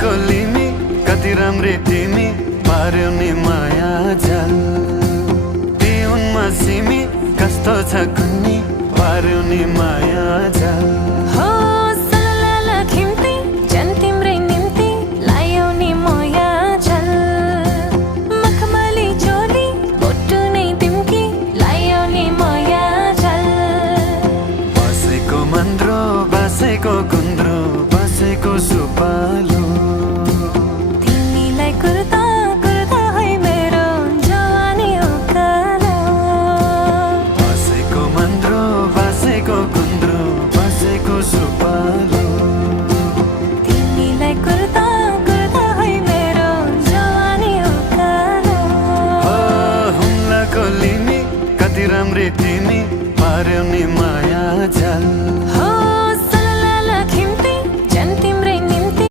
को लिमी कति राम्री तिमी पार्यौ नि माया जाल दिउनमा सिमी कस्तो छ कुन्नी पार्यौ नि माया जाल हो सलला खिम्ती जन तिम्रै निम्ति लायौ नि माया जाल मखमली चोली बोटु नै तिम्की लायौ नि माया जाल बसेको मन्द्रो बसेको गुन्द्रो बसेको सुपालो तिमीलाई कुर्ता कुर्ता है मेरो जवानी उकालो बसेको मन्द्रो बसेको गुन्द्रो बसेको सुपालो तिमीलाई कुर्ता